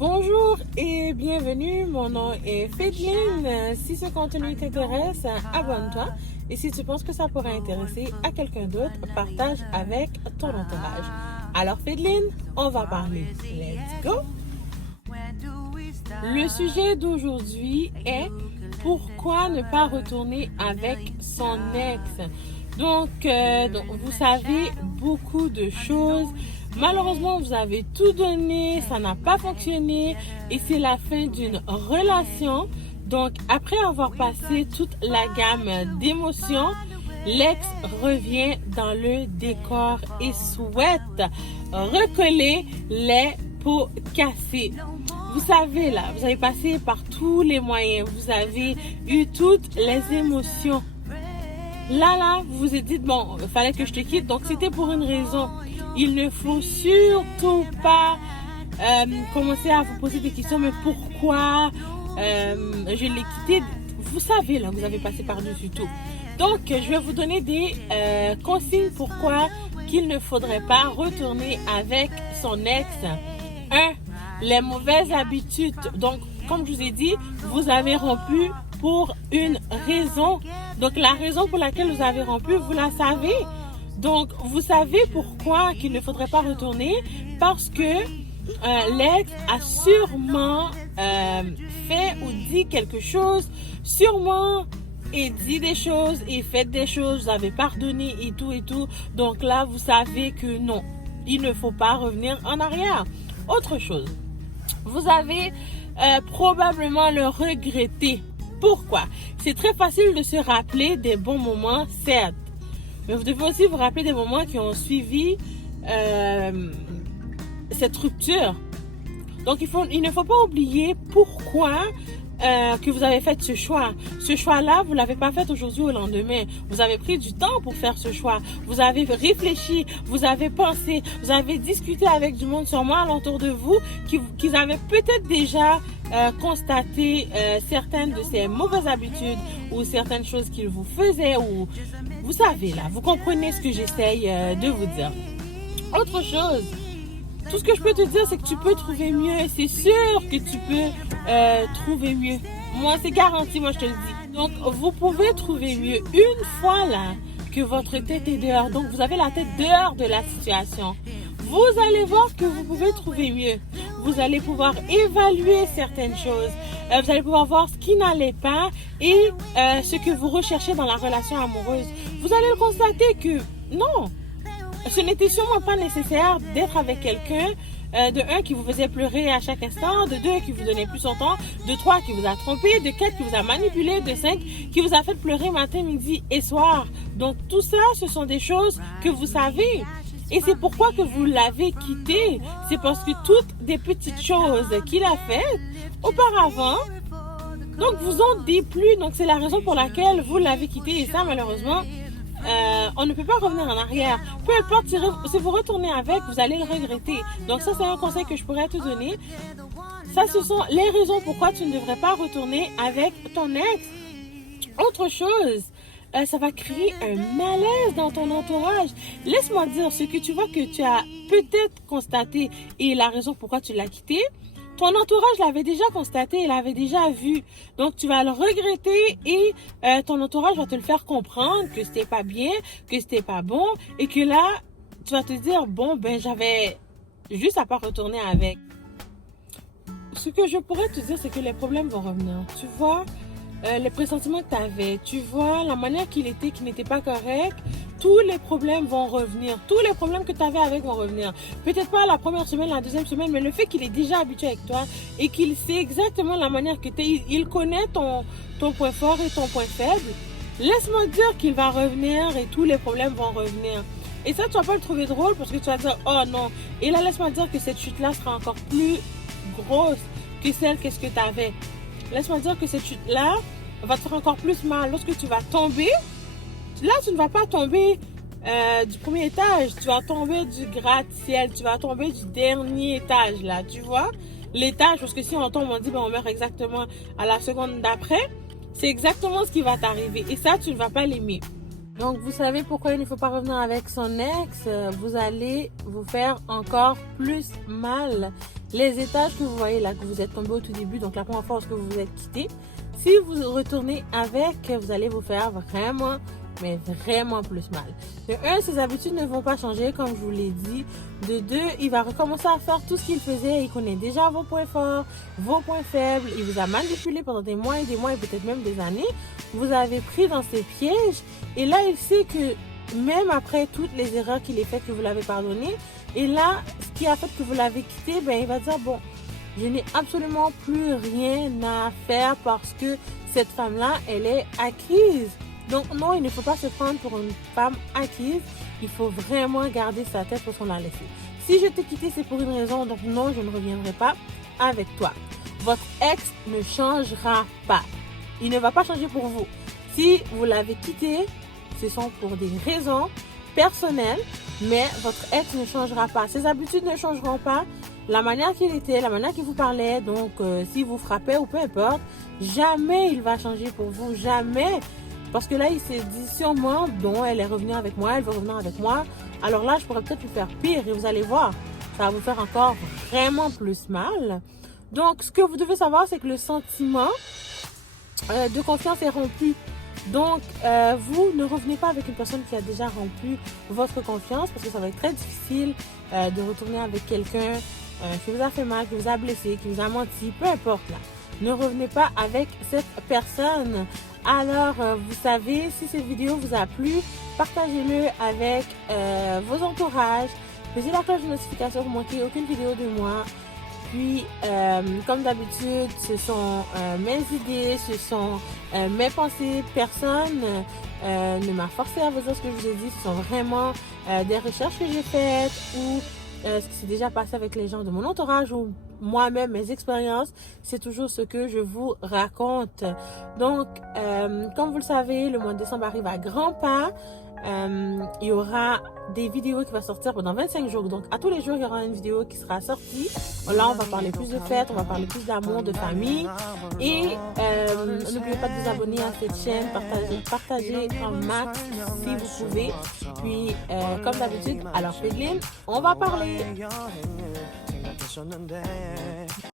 Bonjour et bienvenue, mon nom est Fédeline. Si ce contenu t'intéresse, abonne-toi. Et si tu penses que ça pourrait intéresser à quelqu'un d'autre, partage avec ton entourage. Alors Fédeline, on va parler. Let's go! Le sujet d'aujourd'hui est pourquoi ne pas retourner avec son ex. Donc, vous savez beaucoup de choses. Malheureusement, vous avez tout donné, ça n'a pas fonctionné et c'est la fin d'une relation. Donc, après avoir passé toute la gamme d'émotions, l'ex revient dans le décor et souhaite recoller les pots cassés. Vous savez là, vous avez passé par tous les moyens, vous avez eu toutes les émotions. Là, vous vous êtes dit, bon, il fallait que je te quitte, donc c'était pour une raison. Il ne faut surtout pas commencer à vous poser des questions, mais pourquoi je l'ai quitté? Vous savez, là, vous avez passé par-dessus tout. Donc, je vais vous donner des consignes pourquoi qu'il ne faudrait pas retourner avec son ex. 1. Les mauvaises habitudes. Donc, comme je vous ai dit, vous avez rompu pour une raison. Donc, la raison pour laquelle vous avez rompu, vous la savez. Donc, vous savez pourquoi qu'il ne faudrait pas retourner? Parce que l'ex a sûrement fait ou dit quelque chose, sûrement et dit des choses et fait des choses, vous avez pardonné et tout et tout. Donc là, vous savez que non, il ne faut pas revenir en arrière. Autre chose, vous avez probablement le regretté. Pourquoi? C'est très facile de se rappeler des bons moments, certes. Mais vous devez aussi vous rappeler des moments qui ont suivi cette rupture. Donc, il ne faut pas oublier pourquoi que vous avez fait ce choix. Ce choix-là, vous ne l'avez pas fait aujourd'hui ou au lendemain. Vous avez pris du temps pour faire ce choix. Vous avez réfléchi, vous avez pensé, vous avez discuté avec du monde sûrement alentour de vous qui avaient peut-être déjà constaté certaines de ces mauvaises habitudes ou certaines choses qu'il vous faisait ou vous savez là, vous comprenez ce que j'essaye de vous dire. Autre chose, tout ce que je peux te dire, c'est que tu peux trouver mieux. C'est sûr que tu peux trouver mieux. Moi, c'est garanti, moi je te le dis. Donc, vous pouvez trouver mieux une fois là que votre tête est dehors. Donc, vous avez la tête dehors de la situation. Vous allez voir que vous pouvez trouver mieux. Vous allez pouvoir évaluer certaines choses. Vous allez pouvoir voir ce qui n'allait pas et ce que vous recherchez dans la relation amoureuse. Vous allez constater que non, ce n'était sûrement pas nécessaire d'être avec quelqu'un, de 1 qui vous faisait pleurer à chaque instant, de 2 qui vous donnait plus son temps, de 3 qui vous a trompé, de 4 qui vous a manipulé, de 5 qui vous a fait pleurer matin, midi et soir. Donc tout ça, ce sont des choses que vous savez. Et c'est pourquoi que vous l'avez quitté. C'est parce que toutes des petites choses qu'il a faites auparavant, donc vous ont déplu. Donc c'est la raison pour laquelle vous l'avez quitté. Et ça, malheureusement, on ne peut pas revenir en arrière. Peu importe, si vous retournez avec, vous allez le regretter. Donc ça, c'est un conseil que je pourrais te donner. Ça, ce sont les raisons pourquoi tu ne devrais pas retourner avec ton ex. Autre chose, ça va créer un malaise dans ton entourage. Laisse-moi dire ce que tu vois que tu as peut-être constaté et la raison pourquoi tu l'as quitté. Ton entourage l'avait déjà constaté, il l'avait déjà vu. Donc, tu vas le regretter et ton entourage va te le faire comprendre que c'était pas bien, que c'était pas bon et que là, tu vas te dire, bon, ben, j'avais juste à pas retourner avec. Ce que je pourrais te dire, c'est que les problèmes vont revenir. Tu vois, les pressentiments que tu avais, tu vois, la manière qu'il était, qui n'était pas correct, tous les problèmes vont revenir. Tous les problèmes que tu avais avec vont revenir. Peut-être pas la première semaine, la deuxième semaine, mais le fait qu'il est déjà habitué avec toi et qu'il sait exactement la manière que tu es, il connaît ton point fort et ton point faible, laisse-moi dire qu'il va revenir et tous les problèmes vont revenir. Et ça, tu vas pas le trouver drôle parce que tu vas dire, oh non. Et là, laisse-moi dire que cette chute-là sera encore plus grosse que celle qu'est-ce que tu avais. Laisse-moi dire que cette chute-là va te faire encore plus mal. Lorsque tu vas tomber, là, tu ne vas pas tomber du premier étage. Tu vas tomber du gratte-ciel. Tu vas tomber du dernier étage, là. Tu vois? L'étage, parce que si on tombe, on dit, ben, on meurt exactement à la seconde d'après. C'est exactement ce qui va t'arriver. Et ça, tu ne vas pas l'aimer. Donc, vous savez pourquoi il ne faut pas revenir avec son ex. Vous allez vous faire encore plus mal. Les étages que vous voyez là, que vous êtes tombé au tout début, donc la première fois que vous vous êtes quitté, si vous retournez avec, vous allez vous faire vraiment, mais vraiment plus mal. De un, ses habitudes ne vont pas changer, comme je vous l'ai dit. De deux, il va recommencer à faire tout ce qu'il faisait. Il connaît déjà vos points forts, vos points faibles. Il vous a manipulé pendant des mois et peut-être même des années. Vous avez pris dans ses pièges. Et là, il sait que même après toutes les erreurs qu'il a faites, que vous l'avez pardonné, et là, ce qui a fait que vous l'avez quitté, ben, il va dire, bon, je n'ai absolument plus rien à faire parce que cette femme-là, elle est acquise. Donc non, il ne faut pas se prendre pour une femme acquise. Il faut vraiment garder sa tête pour ce qu'on a laissé. Si je t'ai quitté, c'est pour une raison. Donc non, je ne reviendrai pas avec toi. Votre ex ne changera pas. Il ne va pas changer pour vous. Si vous l'avez quitté, ce sont pour des raisons personnelles, mais votre ex ne changera pas. Ses habitudes ne changeront pas. La manière qu'il était, la manière qu'il vous parlait, donc si vous frappez ou peu importe, jamais il va changer pour vous. Jamais. Parce que là, il s'est dit sûrement, bon, elle est revenue avec moi, elle veut revenir avec moi. Alors là, je pourrais peut-être lui faire pire et vous allez voir, ça va vous faire encore vraiment plus mal. Donc, ce que vous devez savoir, c'est que le sentiment de confiance est rompu. Donc, vous ne revenez pas avec une personne qui a déjà rompu votre confiance parce que ça va être très difficile de retourner avec quelqu'un qui vous a fait mal, qui vous a blessé, qui vous a menti, peu importe là. Ne revenez pas avec cette personne. Alors, vous savez, si cette vidéo vous a plu, partagez-le avec vos entourages. Mettez la cloche de notification pour ne manquer aucune vidéo de moi. Puis, comme d'habitude, ce sont mes idées, ce sont mes pensées. Personne ne m'a forcé à vous dire ce que je vous ai dit. Ce sont vraiment des recherches que j'ai faites ou ce qui s'est déjà passé avec les gens de mon entourage ou moi-même, mes expériences, c'est toujours ce que je vous raconte. Donc, comme vous le savez, le mois de décembre arrive à grands pas. Il y aura des vidéos qui vont sortir pendant 25 jours. Donc, à tous les jours, il y aura une vidéo qui sera sortie. Là, on va parler plus de fêtes, on va parler plus d'amour, de famille. Et n'oubliez pas de vous abonner à cette chaîne, partagez en max si vous pouvez. Puis, comme d'habitude, alors Pédeline, on va parler.